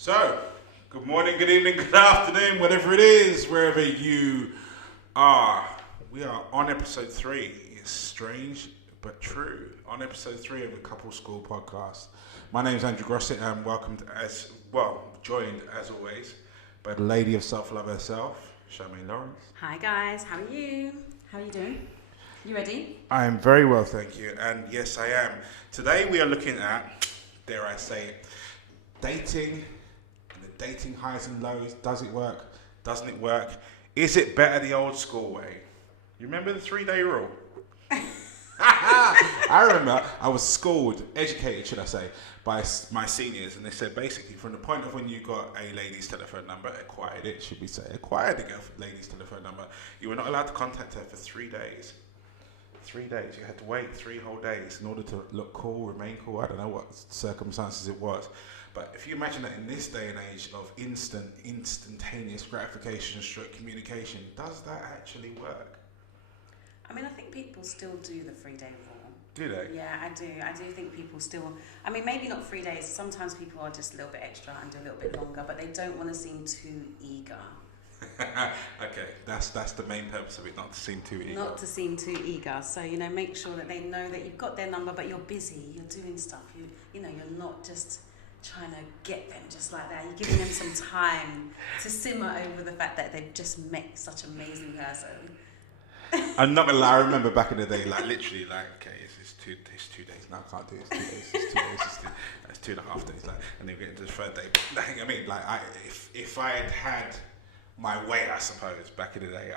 So, good morning, good evening, good afternoon, whatever it is, wherever you are. We are on episode 3. It's strange but true. On episode 3 of the Couple School podcast. My name is Andrew Grosset and welcomed joined as always by the lady of self-love herself, Charmaine Lawrence. Hi guys, how are you? How are you doing? You ready? I am very well, thank you. And yes, I am. Today we are looking at, dare I say it, dating. Dating highs and lows. Does it work? Doesn't it work? Is it better the old school way? You remember the 3-day rule? I remember I was schooled, educated should I say, by my seniors, and they said basically from the point of when you got a lady's telephone number, acquired the lady's telephone number, you were not allowed to contact her for 3 days. 3 days. You had to wait 3 whole days in order to look cool, remain cool. I don't know what circumstances it was. But if you imagine that in this day and age of instantaneous gratification, stroke communication, does that actually work? I mean, I think people still do the 3-day rule. Do they? Yeah, I do. I do think people still, I mean, maybe not 3 days. Sometimes people are just a little bit extra and do a little bit longer, but they don't want to seem too eager. Okay, that's the main purpose of it, not to seem too eager. Not to seem too eager. So, make sure that they know that you've got their number, but you're busy, you're doing stuff. You're not just trying to get them just like that. You're giving them some time to simmer over the fact that they've just met such an amazing person. I'm not gonna lie, I remember back in the day, literally, okay, it's 2 days. No, I can't do it. It's 2 days. It's 2 days. It's 2.5 days. And then we get into the 3rd day. But, if I had my way, I suppose, back in the day,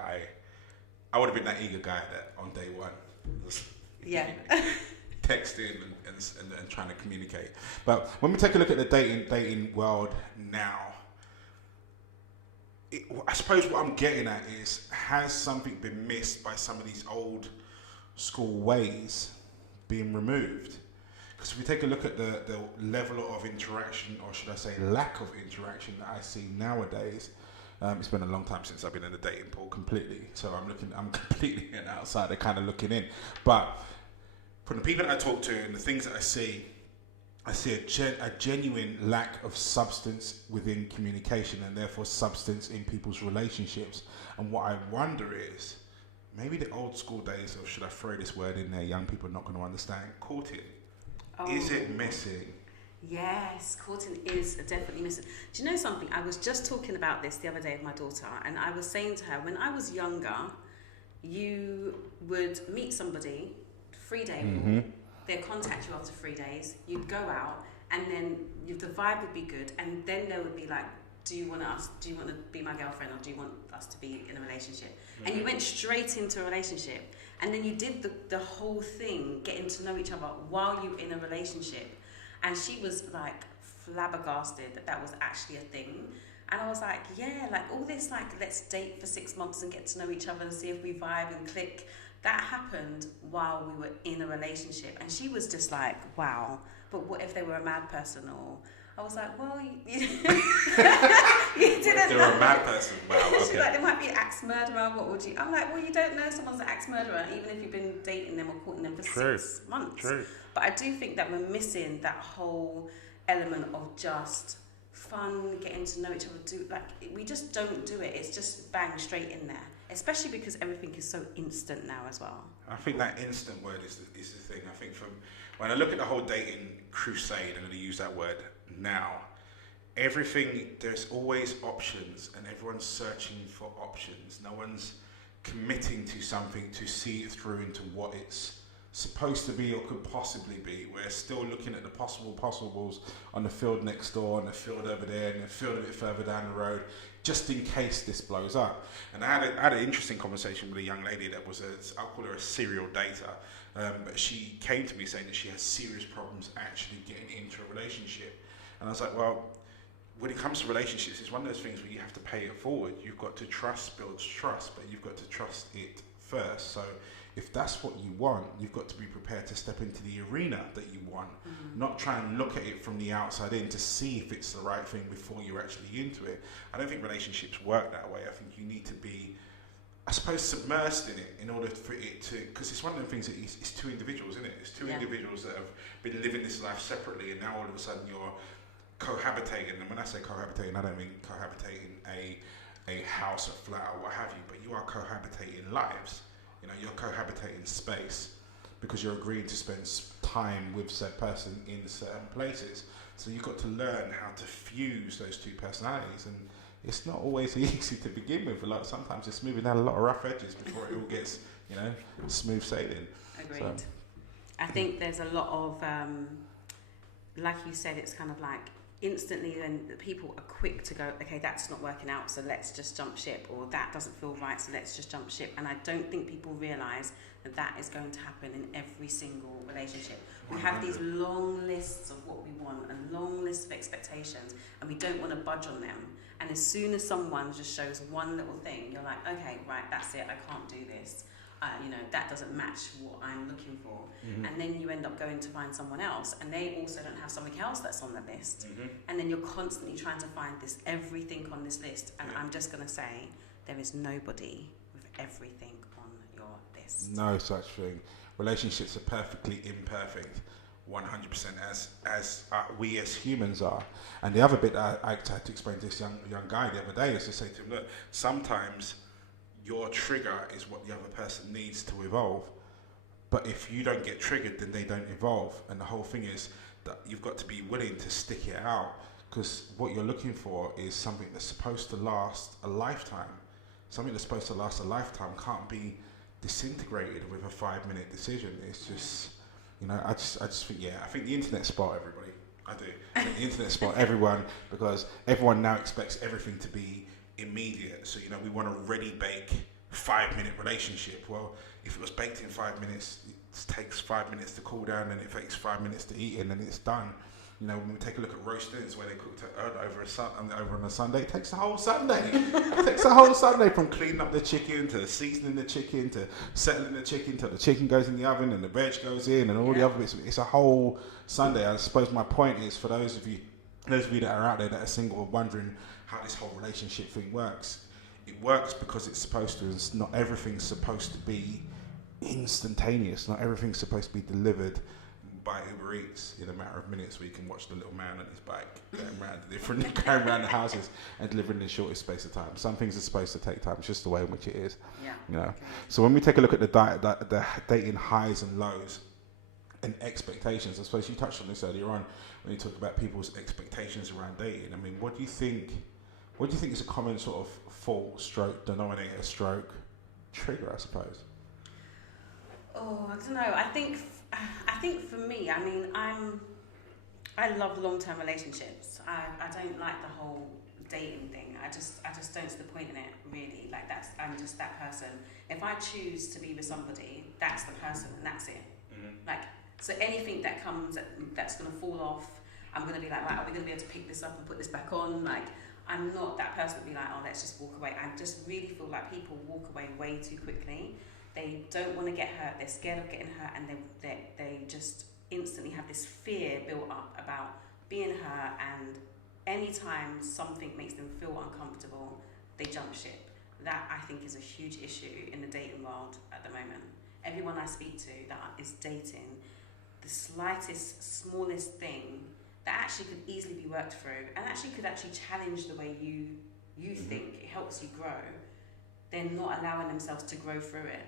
I would have been that eager guy that on day one. Yeah. Texting and trying to communicate. But when we take a look at the dating world now, I suppose what I'm getting at is, has something been missed by some of these old school ways being removed? Because if we take a look at the level of interaction, or should I say lack of interaction, that I see nowadays, it's been a long time since I've been in the dating pool completely, so I'm completely an outsider kind of looking in. But from the people that I talk to and the things that I see a genuine lack of substance within communication, and therefore substance in people's relationships. And what I wonder is, maybe the old school days of, should I throw this word in there, young people are not going to understand, courting. Oh. Is it missing? Yes, courting is definitely missing. Do you know something? I was just talking about this the other day with my daughter, and I was saying to her, when I was younger, you would meet somebody, 3-day rule, they'd contact you after 3 days, you'd go out, and then the vibe would be good, and then they would be like, do you want to be my girlfriend, or do you want us to be in a relationship? Mm-hmm. And you went straight into a relationship, and then you did the whole thing, getting to know each other while you were in a relationship. And she was like flabbergasted that was actually a thing. And I was like, yeah, all this let's date for 6 months and get to know each other and see if we vibe and click. That happened while we were in a relationship. And she was just like, wow, but what if they were a mad person? Or I was like, well, you didn't they were a mad person. Wow, okay. She's like, they might be an axe murderer. What would you? I'm like, well, you don't know someone's an axe murderer, even if you've been dating them or courting them for 6 months. True. But I do think that we're missing that whole element of just fun, getting to know each other. We just don't do it. It's just bang straight in there. Especially because everything is so instant now as well. I think that instant word is the thing. I think when I look at the whole dating crusade, I'm going to use that word now, there's always options, and everyone's searching for options. No one's committing to something to see it through into what it's supposed to be or could possibly be. We're still looking at the possibles on the field next door, and the field over there, and the field a bit further down the road, just in case this blows up. And I had an interesting conversation with a young lady that was I'll call her a serial dater, but she came to me saying that she has serious problems actually getting into a relationship. And I was like, well, when it comes to relationships, it's one of those things where you have to pay it forward. You've got to trust builds trust, but you've got to trust it first. So if that's what you want, you've got to be prepared to step into the arena that you want, not try and look at it from the outside in to see if it's the right thing before you're actually into it. I don't think relationships work that way. I think you need to be, I suppose, submersed in it in order for it to, because it's one of the things that it's 2 individuals, isn't it? It's two individuals that have been living this life separately, and now all of a sudden you're cohabitating, and when I say cohabitating, I don't mean cohabitating a house, a flat, or what have you, but you are cohabitating lives. You know, you're cohabitating space because you're agreeing to spend time with said person in certain places. So you've got to learn how to fuse those two personalities, and it's not always easy to begin with. Like sometimes it's moving down a lot of rough edges before it all gets, you know, smooth sailing. Agreed. So, I think there's a lot of, like you said, it's kind of like instantly then people are quick to go, okay, that's not working out, so let's just jump ship, or that doesn't feel right, so let's just jump ship. And I don't think people realise that that is going to happen in every single relationship. We have these long lists of what we want and long lists of expectations, and we don't want to budge on them. And as soon as someone just shows one little thing, you're like, okay, right, that's it, I can't do this. You know, that doesn't match what I'm looking for. Mm-hmm. And then you end up going to find someone else, and they also don't have something else that's on the list. Mm-hmm. And then you're constantly trying to find this everything on this list. And I'm just going to say, there is nobody with everything on your list. No such thing. Relationships are perfectly imperfect, 100%, as we as humans are. And the other bit I had to explain to this young guy the other day is to say to him, look, sometimes your trigger is what the other person needs to evolve. But if you don't get triggered, then they don't evolve. And the whole thing is that you've got to be willing to stick it out, because what you're looking for is something that's supposed to last a lifetime. Something that's supposed to last a lifetime can't be disintegrated with a 5-minute decision. It's just, you know, I just think, I think the internet spoiled everybody. I do. I think the internet spoiled everyone, because everyone now expects everything to be immediate. So, you know, we want a ready bake 5-minute relationship. Well, if it was baked in 5 minutes, it takes 5 minutes to cool down, and it takes 5 minutes to eat, and then it's done. You know, when we take a look at roast dinners where they cooked it over on a Sunday, it takes a whole Sunday. It takes a whole Sunday, from cleaning up the chicken to seasoning the chicken to settling the chicken till the chicken goes in the oven and the veg goes in and all the other bits. It's a whole Sunday. I suppose my point is, for those of you that are out there that are single, wondering how this whole relationship thing works, it works because it's supposed to. It's not everything's supposed to be instantaneous. Not everything's supposed to be delivered by Uber Eats in a matter of minutes, where you can watch the little man on his bike going around the houses and delivering in the shortest space of time. Some things are supposed to take time. It's just the way in which it is. Yeah. You know? Okay. So when we take a look at the dating highs and lows and expectations, I suppose you touched on this earlier on when you talk about people's expectations around dating. I mean, what do you think is a common sort of fault, stroke, denominator, stroke, trigger, I suppose? Oh, I don't know. I think for me, I mean, I love long-term relationships. I don't like the whole dating thing. I just don't see the point in it, really. Like, I'm just that person. If I choose to be with somebody, that's the person, and that's it. Mm-hmm. Like, so anything that comes that's gonna fall off, I'm gonna be like, right, are we gonna be able to pick this up and put this back on? Like, I'm not that person to be like, oh, let's just walk away. I just really feel like people walk away way too quickly. They don't want to get hurt. They're scared of getting hurt, and they just instantly have this fear built up about being hurt. And anytime something makes them feel uncomfortable, they jump ship. That, I think, is a huge issue in the dating world at the moment. Everyone I speak to that is dating, the slightest, smallest thing that actually could easily be worked through, and actually could challenge the way you think, it helps you grow, they're not allowing themselves to grow through it.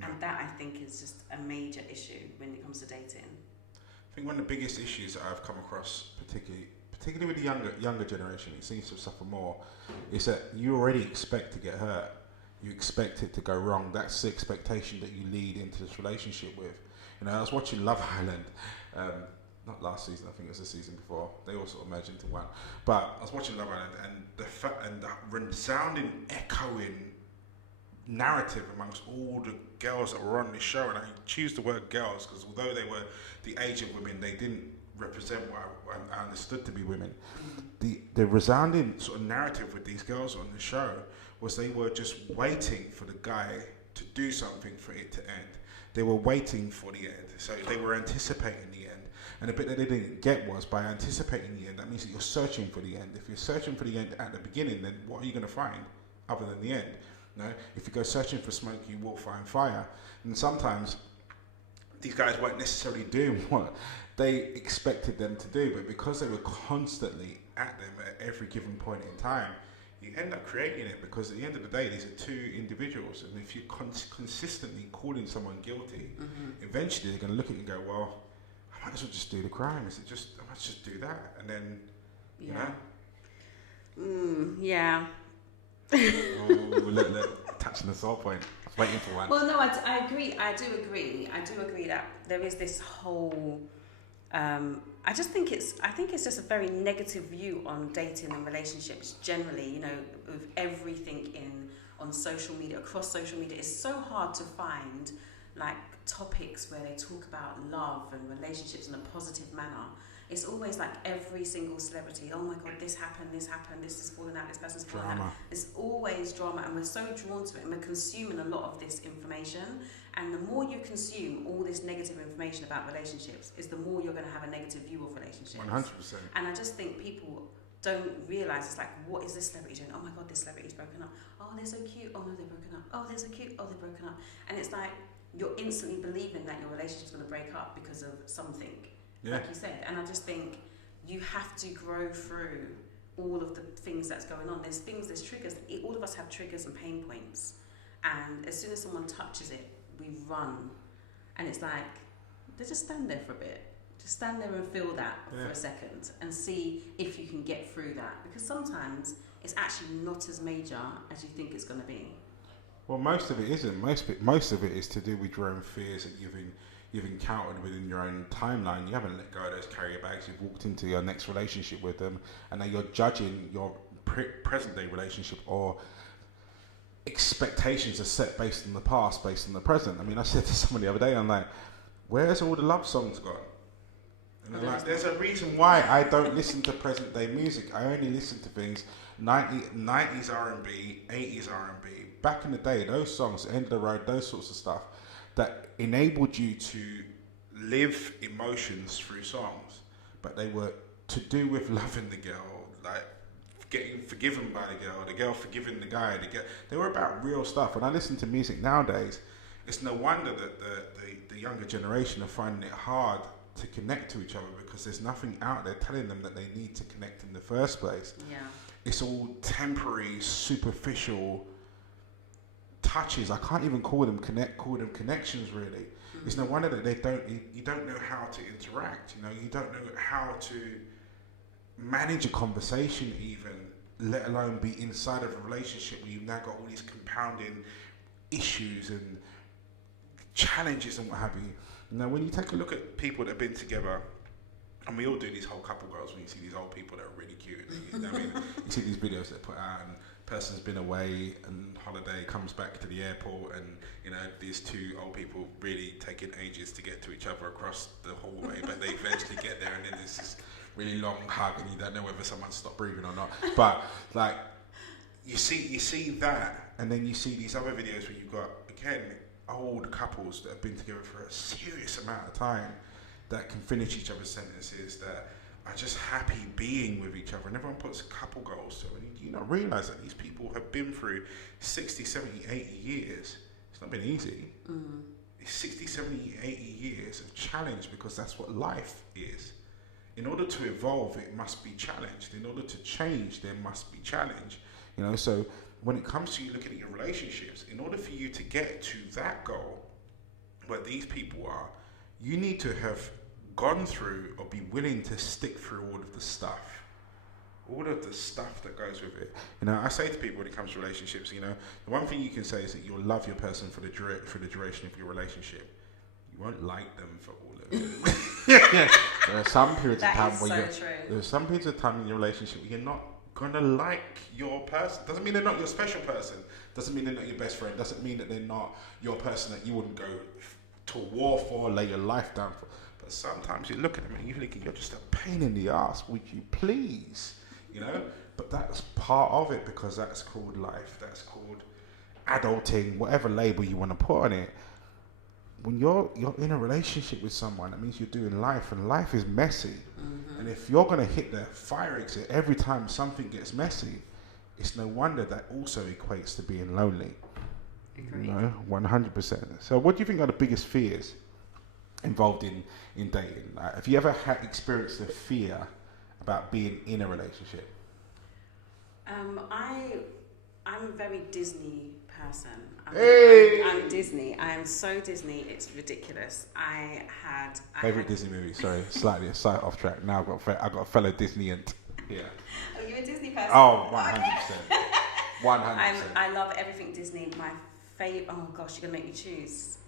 And that, I think, is just a major issue when it comes to dating. I think one of the biggest issues that I've come across, particularly with the younger generation, it seems to suffer more, is that you already expect to get hurt. You expect it to go wrong. That's the expectation that you lead into this relationship with. You know, I was watching Love Island, not last season, I think it was the season before. They all sort of merged into one. But I was watching Love Island, and the resounding, echoing narrative amongst all the girls that were on this show, and I choose the word girls because although they were the age of women, they didn't represent what I understood to be women. The resounding sort of narrative with these girls on the show was they were just waiting for the guy to do something for it to end. They were waiting for the end, so they were anticipating the end. And the bit that they didn't get was, by anticipating the end, that means that you're searching for the end. If you're searching for the end at the beginning, then what are you going to find other than the end? No? If you go searching for smoke, you will find fire. And sometimes these guys weren't necessarily doing what they expected them to do, but because they were constantly at them at every given point in time, you end up creating it, because at the end of the day, these are two individuals, and if you're consistently calling someone guilty, eventually they're going to look at you and go, well, I might as well just do the crime. Is it just, I might just do that, and then, you know? Yeah. Oh, look, touching the sore point. I was waiting for one. Well, no, I agree. I do agree that there is this whole. I think it's just a very negative view on dating and relationships generally. You know, with everything on social media, across social media, it's so hard to find like topics where they talk about love and relationships in a positive manner. It's always like every single celebrity, oh my God, this happened, this is falling out, this person's falling out. It's always drama, and we're so drawn to it, and we're consuming a lot of this information. And the more you consume all this negative information about relationships, is the more you're going to have a negative view of relationships. 100%. And I just think people don't realise, it's like, what is this celebrity doing? Oh my God, this celebrity's broken up. Oh, they're so cute. Oh no, they're broken up. Oh, they're so cute. Oh, they're broken up. And it's like, you're instantly believing that your relationship's going to break up because of something. Yeah. Like you said, and I just think you have to grow through all of the things that's going on. There's triggers. All of us have triggers and pain points, and as soon as someone touches it, we run. And it's like, they just stand there for a bit. Just stand there and feel that for a second, and see if you can get through that. Because sometimes it's actually not as major as you think it's going to be. Well, most of it isn't. Most of it is to do with your own fears that you've encountered within your own timeline. You haven't let go of those carrier bags. You've walked into your next relationship with them, and now you're judging your present day relationship, or expectations are set based on the past, based on the present. I mean, I said to someone the other day, I'm like, where's all the love songs gone? And they're like, there's a reason why I don't listen to present day music. I only listen to things 90s R&B, 80s R&B. Back in the day, those songs, End of the Road, those sorts of stuff, that enabled you to live emotions through songs, but they were to do with loving the girl, like getting forgiven by the girl forgiving the guy. They were about real stuff. When I listen to music nowadays, it's no wonder that the younger generation are finding it hard to connect to each other, because there's nothing out there telling them that they need to connect in the first place. Yeah, it's all temporary, superficial touches. I can't even call them connections, really. It's no wonder that you don't know how to interact. You know, you don't know how to manage a conversation, even, let alone be inside of a relationship where you've now got all these compounding issues and challenges and what have you. Now, when you take a look at people that have been together, and we all do these whole couple goals when you see these old people that are really cute. You know what I mean? You see these videos that put out, and person's been away and holiday, comes back to the airport, and you know, these two old people really taking ages to get to each other across the hallway, but they eventually get there, and then there's this really long hug, and you don't know whether someone stopped breathing or not. But like, you see that, and then you see these other videos where you've got, again, old couples that have been together for a serious amount of time, that can finish each other's sentences, that are just happy being with each other, and everyone puts couple goals to it. And you not realise that these people have been through 60, 70, 80 years. It's not been easy. It's 60, 70, 80 years of challenge, because that's what life is. In order to evolve, it must be challenged. In order to change, there must be challenge. You know, so when it comes to you looking at your relationships, in order for you to get to that goal, where these people are, you need to have gone through, or be willing to stick through all of the stuff that goes with it. You know, I say to people when it comes to relationships, you know, the one thing you can say is that you'll love your person for the duration of your relationship. You won't like them for all of it. There are some periods of time there are some periods of time in your relationship where you're not gonna like your person. Doesn't mean they're not your special person. Doesn't mean they're not your best friend. Doesn't mean that they're not your person that you wouldn't go to war for, lay your life down for. But sometimes you look at them and you think you're just a pain in the ass. Would you please? You know? But that's part of it, because that's called life. That's called adulting, whatever label you want to put on it. When you're in a relationship with someone, that means you're doing life, and life is messy. And if you're going to hit the fire exit every time something gets messy, it's no wonder that also equates to being lonely. You know, 100%. So what do you think are the biggest fears involved in dating. Have you ever experienced the fear about being in a relationship? I'm a very Disney person. I'm Disney. I am so Disney. It's ridiculous. Favorite Disney movie? Sorry, slightly off track. Now I've got a fellow Disneyant. Yeah. Are you a Disney person? Oh, 100%. 100%. I love everything Disney. My favorite. Oh gosh, you're gonna make me choose.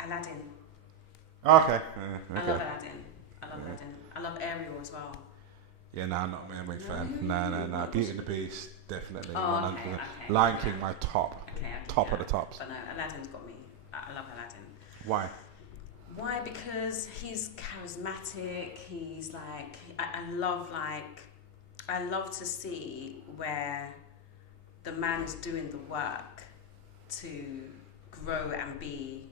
Aladdin. Okay. I love Aladdin. Aladdin. I love Ariel as well. Yeah, no, I'm not a Mermaid fan. No. Beauty and the Beast, definitely. Oh, okay. Lion King, my top. Top of the tops. But no, Aladdin's got me. I love Aladdin. Why? Why? Because he's charismatic. He's like, I love to see where the man is doing the work to grow and be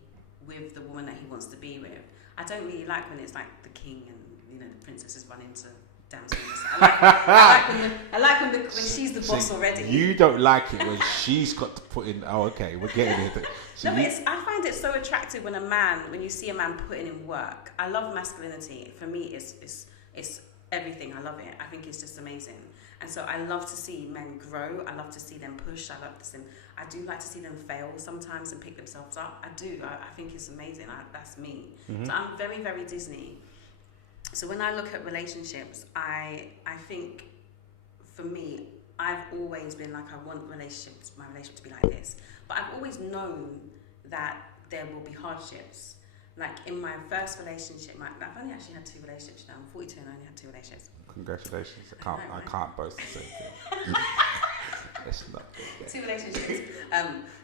with the woman that he wants to be with. I don't really like when it's like the king and the princesses run into damsel. I like when she's the boss already. You don't like it when she's got to put in. Oh, okay, we're getting it. So I find it so attractive when you see a man putting in work. I love masculinity. For me, it's everything. I love it. I think it's just amazing. And so I love to see men grow. I love to see them push. I do like to see them fail sometimes and pick themselves up. I do. I think it's amazing. That's me. Mm-hmm. So I'm very, very Disney. So when I look at relationships, I think for me, I've always been like, I want my relationship to be like this. But I've always known that there will be hardships. Like in my first relationship, I've only actually had 2 relationships now. I'm 42 and I only had 2 relationships. Congratulations. I can't boast the same thing. It's not good. 2 relationships.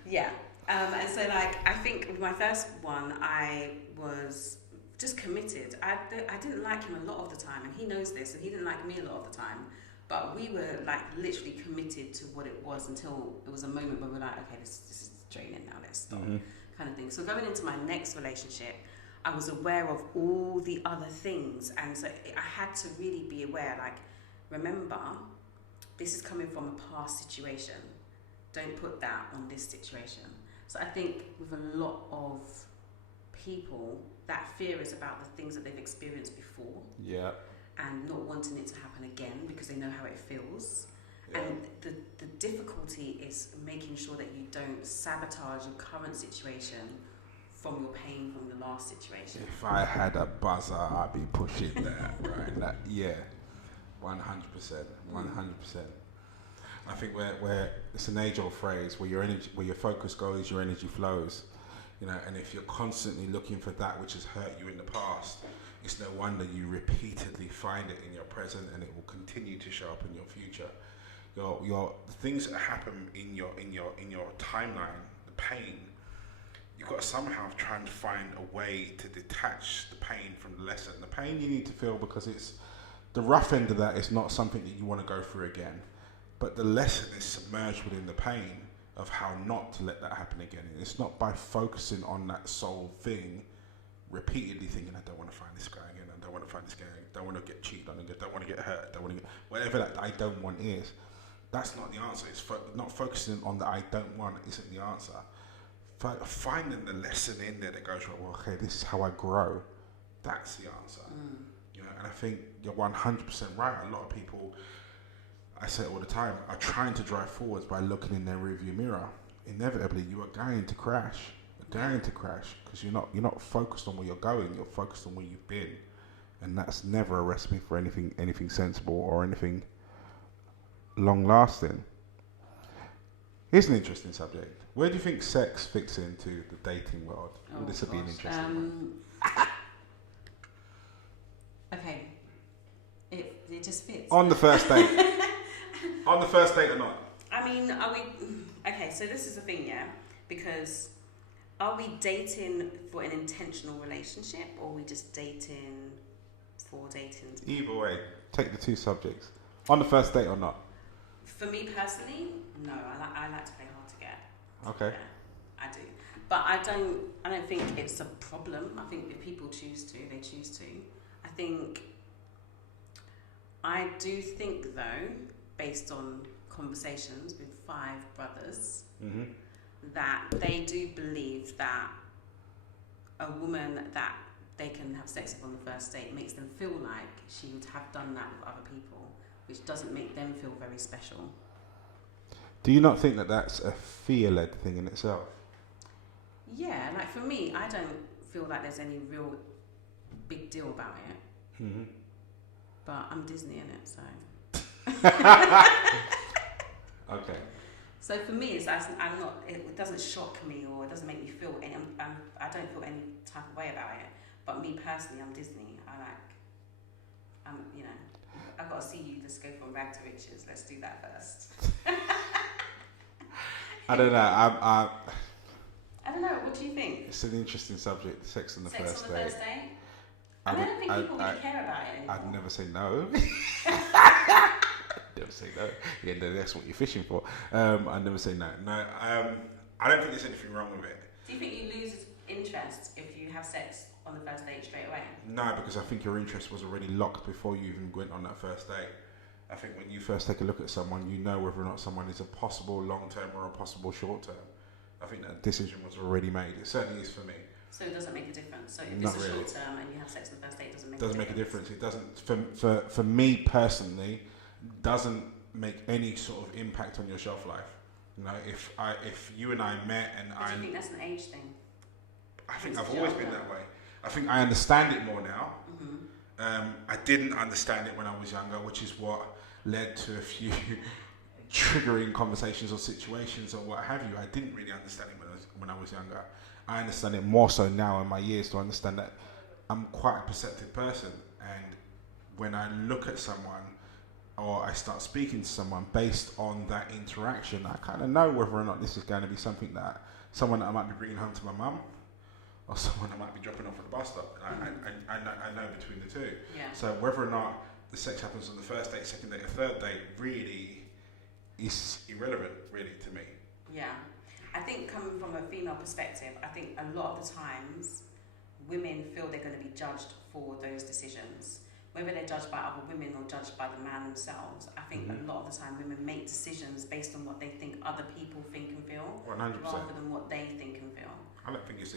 Yeah. And so like, I think with my first one, I was just committed. I didn't like him a lot of the time, and he knows this, and he didn't like me a lot of the time. But we were like literally committed to what it was until it was a moment where we were like, okay, this is draining now, let's stop, kind of thing. So going into my next relationship, I was aware of all the other things, and so I had to really be aware, like, remember, this is coming from a past situation. Don't put that on this situation. So I think with a lot of people, that fear is about the things that they've experienced before. Yeah. And not wanting it to happen again because they know how it feels. Yeah. And the difficulty is making sure that you don't sabotage your current situation from your pain from the last situation. If I had a buzzer, I'd be pushing that, right? Yeah, 100%, 100%. I think where it's an age-old phrase, where your focus goes, your energy flows. And if you're constantly looking for that which has hurt you in the past, it's no wonder you repeatedly find it in your present, and it will continue to show up in your future. Your the things that happen in your timeline, the pain, you've got to somehow try and find a way to detach the pain from the lesson. The pain you need to feel, because it's the rough end of that is not something that you want to go through again, but the lesson is submerged within the pain of how not to let that happen again. And it's not by focusing on that sole thing, repeatedly thinking, I don't want to find this guy again, I don't want to find this guy again, I don't want to get cheated on again, I don't want to get hurt, I don't want to get whatever that I don't want is. That's not the answer. It's not focusing on the I don't want isn't the answer. Finding the lesson in there that goes, well, okay, this is how I grow. That's the answer. And I think you're 100% right. A lot of people, I say it all the time, are trying to drive forwards by looking in their rearview mirror. Inevitably, you are going to crash. You're going to crash because you're not focused on where you're going. You're focused on where you've been, and that's never a recipe for anything sensible or anything long-lasting. Here's an interesting subject. Where do you think sex fits into the dating world? This would be an interesting one. Okay, it just fits. On the first date. On the first date or not? I mean, are we... Okay, so this is the thing, yeah? Because are we dating for an intentional relationship, or are we just dating for dating? Either way, take the 2 subjects. On the first date or not? For me personally, no. I like to play hard to get. Okay. Yeah, I do. But I don't think it's a problem. I think if people choose to, they choose to. I do think though, based on conversations with 5 brothers, that they do believe that a woman that they can have sex with on the first date makes them feel like she would have done that with other people, which doesn't make them feel very special. Do you not think that that's a fear-led thing in itself? Yeah, like for me, I don't feel like there's any real big deal about it. Mm-hmm. But I'm Disney in it, so. Okay. So for me, it's I'm not. It doesn't shock me or it doesn't make me feel any. I don't feel any type of way about it. But me personally, I'm Disney. You know, I've got to see you just go from rag to riches. Let's do that first. I don't know. I don't know. What do you think? It's an interesting subject. Sex on the first date. Sex on the first date. I don't think people really care about it anymore. I'd never say no. Never say no. Yeah, no, that's what you're fishing for. I'd never say no. No, I don't think there's anything wrong with it. Do you think you lose interest if you have sex on the first date straight away? No, because I think your interest was already locked before you even went on that first date. I think when you first take a look at someone, you know whether or not someone is a possible long-term or a possible short-term. I think that decision was already made. It certainly is for me. So it doesn't make a difference. So if Not it's a really. short term and you have sex on the first date, it doesn't make a difference. It doesn't. For me personally, doesn't make any sort of impact on your shelf life. You know, if you and I met and do you think that's an age thing? I think I've always been that way. I think I understand it more now. Mm-hmm. I didn't understand it when I was younger, which is what led to a few triggering conversations or situations or what have you. I didn't really understand it when I was younger. I understand it more so now in my years to understand that I'm quite a perceptive person, and when I look at someone or I start speaking to someone based on that interaction, I kind of know whether or not this is going to be someone that I might be bringing home to my mum or someone I might be dropping off at the bus stop. I know between the two. Yeah. So whether or not the sex happens on the first date, second date, or third date really is irrelevant, really, to me. Yeah. I think coming from a female perspective, I think a lot of the times women feel they're going to be judged for those decisions. Whether they're judged by other women or judged by the man themselves, I think a lot of the time women make decisions based on what they think other people think and feel, 100%. rather than what they think and feel. I don't think it's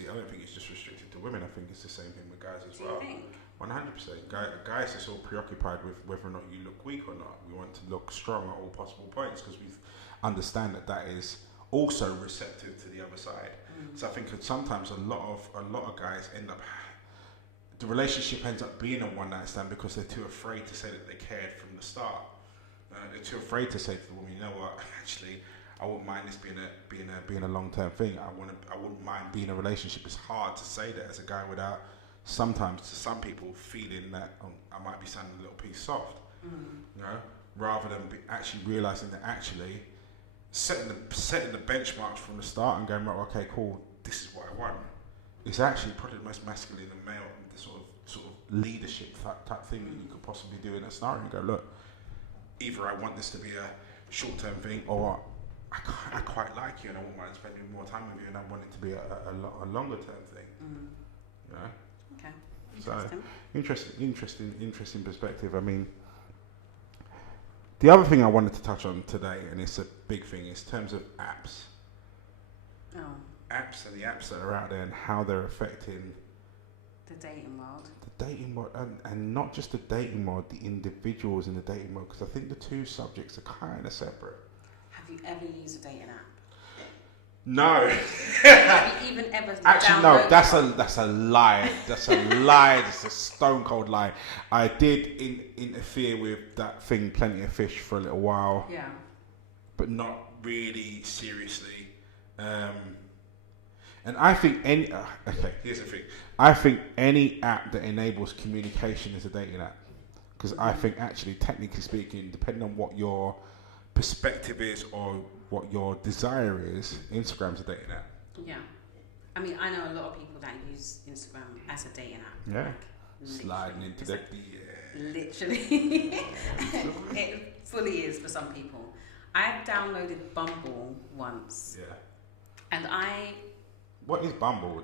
just restricted to women. I think it's the same thing with guys as well. Do you think? 100%. Guys are so preoccupied with whether or not you look weak or not. We want to look strong at all possible points because we understand that is also receptive to the other side. So I think that sometimes a lot of guys the relationship ends up being a one night stand because they're too afraid to say that they cared from the start. They're too afraid to say to the woman, you know what, actually, I wouldn't mind this being a long term thing. I wouldn't mind being in a relationship. It's hard to say that as a guy without sometimes to some people feeling that I might be sounding a little piece soft. You know, rather than actually realizing that actually setting the benchmarks from the start and going, right, okay, cool, this is what I want. It's actually probably the most masculine and male, the sort of leadership type thing that you could possibly do in a scenario. And go, look, either I want this to be a short-term thing, or I quite like you and I wouldn't mind spending more time with you, and I want it to be a longer-term thing. You know? Okay. Interesting perspective. I mean, the other thing I wanted to touch on today, and it's a big thing, is terms of apps. Oh. Apps and the apps that are out there and how they're affecting the dating world. The dating world, and not just the dating world, the individuals in the dating world, because I think the two subjects are kind of separate. Have you ever used a dating app? No. Have you even ever Actually, no. That's a lie. That's a lie. That's a stone cold lie. I did interfere with that thing, Plenty of Fish, for a little while. Yeah. But not really seriously. And I think here's the thing. I think any app that enables communication is a dating app. Because I think actually, technically speaking, depending on what your perspective is or what your desire is, Instagram's a dating app. Yeah. I mean, I know a lot of people that use Instagram as a dating app. Yeah. Like, sliding into the literally. It fully is for some people. I've downloaded Bumble once. Yeah. And What is Bumble?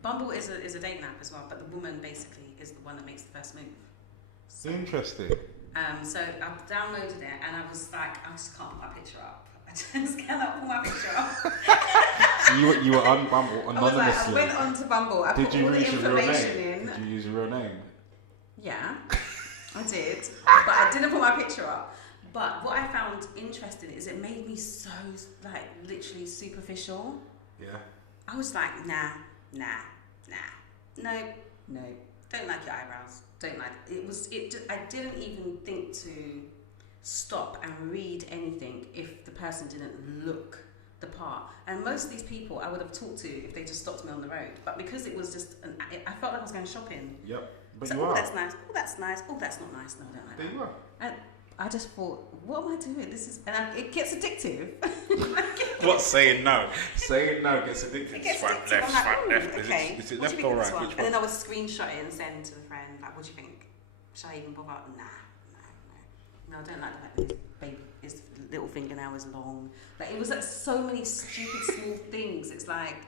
Bumble is a dating app as well, but the woman basically is the one that makes the first move. So, interesting. so I've downloaded it and I was like, I just can't put my picture up. I just cannot pull my picture up. So you were on Bumble anonymously. I went on to Bumble. I Did put you all the use your real information name? in. Did you use your real name? Yeah, I did, but I didn't put my picture up. But what I found interesting is it made me so like literally superficial. Yeah. I was like, nah, no, don't like your eyebrows, don't like it. I didn't even think to stop and read anything if the person didn't look the part. And most of these people I would have talked to if they just stopped me on the road. But because it was just, I felt like I was going shopping. Yep. But so, you are. That's nice. Oh, that's nice. Oh, that's not nice. No, I don't like there that. you are. And I just thought, what am I doing? This is, it gets addictive. What, saying no? Saying no gets addictive. It gets Swipe addictive. left, I'm like, swipe left. okay. Is it What do left you think or of this right? one? Which And one? then I would screenshot it and send to the friend, like, what do you think? Should I even bother? No, I don't like the fact that his little fingernail is long. Like, it was like so many stupid small things. It's like,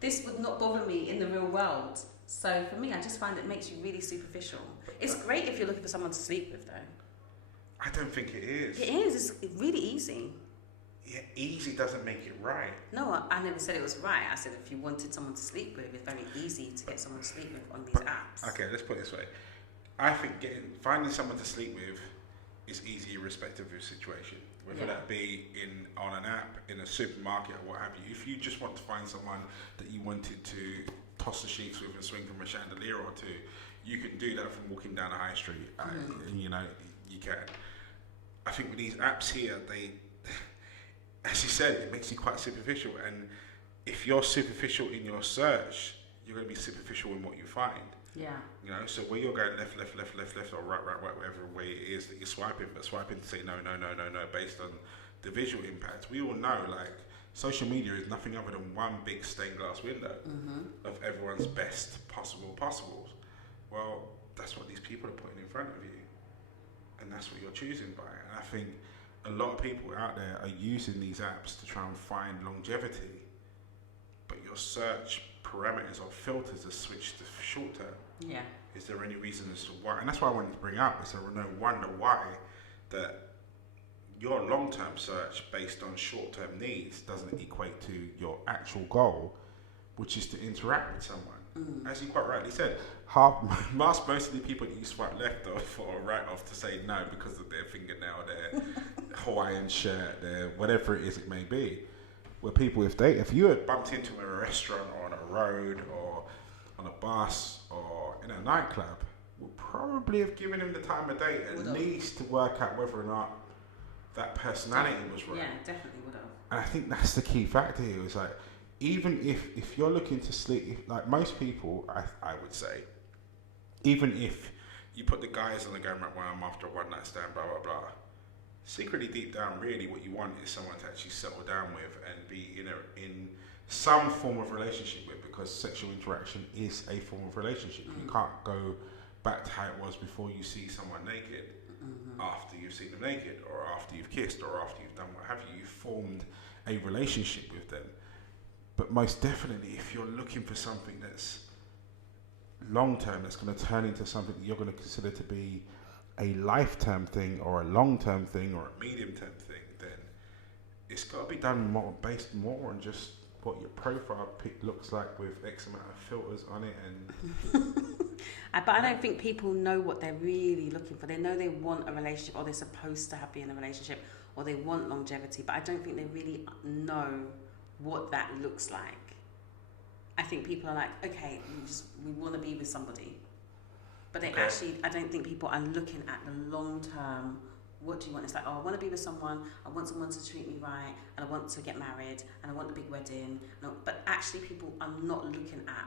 this would not bother me in the real world. So for me, I just find it makes you really superficial. It's great if you're looking for someone to sleep with, though. I don't think it is. It is. It's really easy. Yeah, easy doesn't make it right. No, I never said it was right. I said if you wanted someone to sleep with, it's very easy to get someone to sleep with on these apps. Okay, let's put it this way. I think finding someone to sleep with is easy irrespective of your situation. Whether that be on an app, in a supermarket, or what have you. If you just want to find someone that you wanted to toss the sheets with and swing from a chandelier or two, you can do that from walking down the high street. And, you know, you can. I think with these apps here, they, as you said, it makes you quite superficial. And if you're superficial in your search, you're going to be superficial in what you find. Yeah. You know, so where you're going left, or right, whatever way it is that you're swiping, but swiping to say no, based on the visual impact. We all know, like, social media is nothing other than one big stained glass window of everyone's best possibles. Well, that's what these people are putting in front of you, and that's what you're choosing by. And I think a lot of people out there are using these apps to try and find longevity, but your search parameters or filters are switched to short term. Yeah. Is there any reason as to why? And that's why I wanted to bring up, is there no wonder why that your long-term search based on short-term needs doesn't equate to your actual goal, which is to interact with someone. As you quite rightly said, most of the people that you swipe left off or right off to say no because of their fingernail, their Hawaiian shirt, their whatever it is it may be, where people, if you had bumped into them in a restaurant or on a road or on a bus or in a nightclub, would probably have given him the time of day at least to work out whether or not that personality was right. Yeah, definitely would have. And I think that's the key factor here. Is like, even if you're looking to sleep, like most people, I would say, even if you put the guys on the going, right, well, I'm after a one night stand, blah blah blah. Secretly, deep down, really, what you want is someone to actually settle down with and be in some form of relationship with, because sexual interaction is a form of relationship. You can't go back to how it was before you see someone naked. After you've seen them naked, or after you've kissed, or after you've done what have you, you've formed a relationship with them. But most definitely, if you're looking for something that's long term, that's going to turn into something that you're going to consider to be a lifetime thing, or a long term thing, or a medium term thing, then it's got to be done based more on just what your profile pic looks like with X amount of filters on it. And but I don't think people know what they're really looking for. They know they want a relationship, or they're supposed to be in a relationship, or they want longevity, but I don't think they really know what that looks like. I think people are like, okay, we want to be with somebody, but they actually, I don't think people are looking at the long term. What do you want? It's like, oh, I want to be with someone, I want someone to treat me right, and I want to get married, and I want a big wedding. No, but actually people are not looking at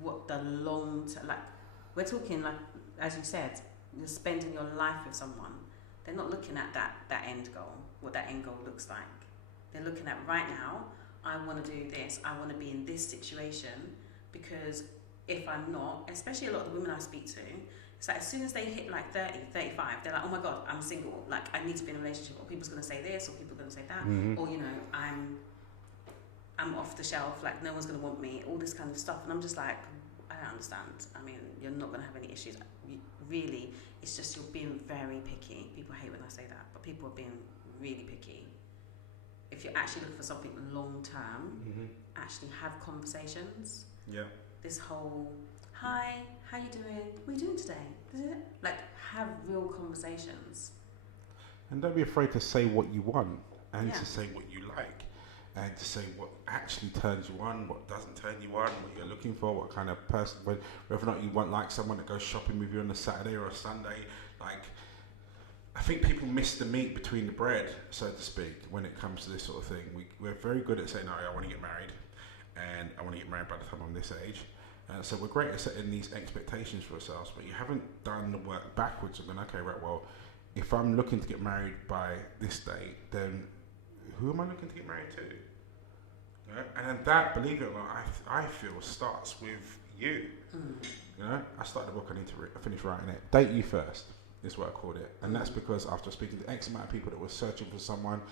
what the long term, like, we're talking, like, as you said, you're spending your life with someone. They're not looking at that end goal, what that end goal looks like. They're looking at right now, I want to do this, I want to be in this situation, because if I'm not, especially a lot of the women I speak to, it's like as soon as they hit like 30, 35, they're like, oh my God, I'm single. Like, I need to be in a relationship, or people's going to say this, or people are going to say that, or, you know, I'm off the shelf, like no one's going to want me, all this kind of stuff. And I'm just like, I don't understand. I mean, you're not going to have any issues. Really, it's just you're being very picky. People hate when I say that, but people are being really picky. if you're actually looking for something long term, Mm-hmm. actually have conversations. Yeah. This whole, hi, how you doing? What are you doing today? Like, have real conversations. And don't be afraid to say what you want and Yeah. to say what you like and to say what actually turns you on, what doesn't turn you on, what you're looking for, what kind of person, whether or not you want like someone that goes shopping with you on a Saturday or a Sunday. Like, I think people miss the meat between the bread, so to speak, when it comes to this sort of thing. We're very good at saying, "No, I want to get married, and I want to get married by the time I'm this age." So we're great at setting these expectations for ourselves, but you haven't done the work backwards and going, okay, right, well, if I'm looking to get married by this date, then who am I looking to get married to? You know? And then that, believe it or not, I feel starts with you. You know, I started the book, I need to finish writing it. Date you first is what I called it. And that's because after speaking to X amount of people that were searching for someone,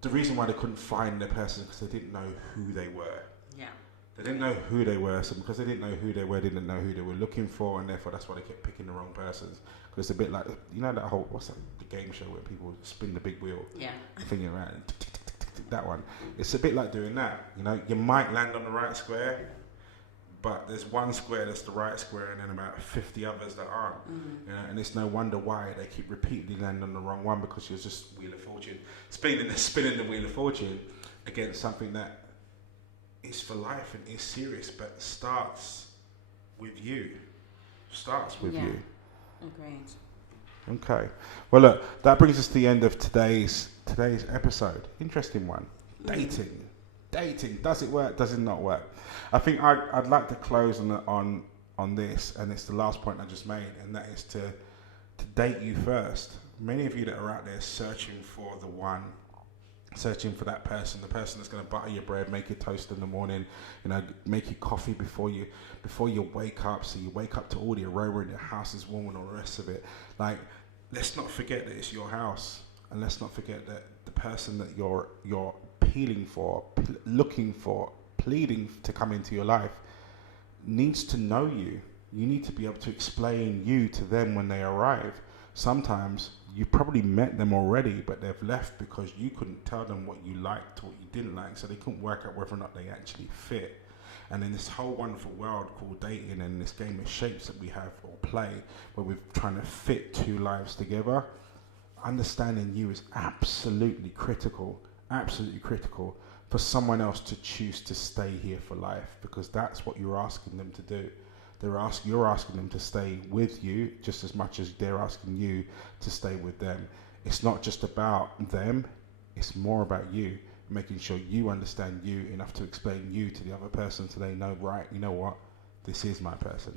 the reason why they couldn't find their person is because they didn't know who they were. Yeah. They didn't know who they were, so because they didn't know who they were, they didn't know who they were looking for, and therefore that's why they kept picking the wrong persons. Because it's a bit like, you know that whole, what's that, the game show where people spin the big wheel, Yeah. thinking around, that one. It's a bit like doing that, you know, you might land on the right square, but there's one square that's the right square and then about 50 others that aren't. You know, and it's no wonder why they keep repeatedly landing on the wrong one, because you're just Wheel of Fortune, spinning the Wheel of Fortune against something that is for life and is serious, but starts with you. Starts with you. Agreed. Okay. Well, look, that brings us to the end of today's episode. Interesting one. Dating. Does it work? Does it not work? I think I'd like to close on this, and it's the last point I just made, and that is to date you first. Many of you that are out there searching for the one, searching for that person, the person that's going to butter your bread, make your toast in the morning, you know, make your coffee before you wake up, so you wake up to all the aroma in your house is warm and all the rest of it. Like, let's not forget that it's your house, and let's not forget that the person that you're appealing for, looking for, pleading to come into your life needs to know you. You need to be able to explain you to them when they arrive. Sometimes you've probably met them already, but they've left because you couldn't tell them what you liked, what you didn't like, so they couldn't work out whether or not they actually fit. And in this whole wonderful world called dating and this game of shapes that we have or play, where we're trying to fit two lives together, understanding you is absolutely critical for someone else to choose to stay here for life, because that's what you're asking them to do. You're asking them to stay with you just as much as they're asking you to stay with them. It's not just about them, it's more about you, making sure you understand you enough to explain you to the other person so they know, right, you know what, this is my person.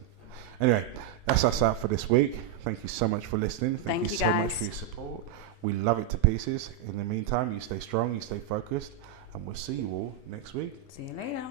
Anyway, that's us out for this week. Thank you so much for listening. Thank you so much for your support. We love it to pieces. In the meantime, you stay strong, you stay focused, and we'll see you all next week. See you later.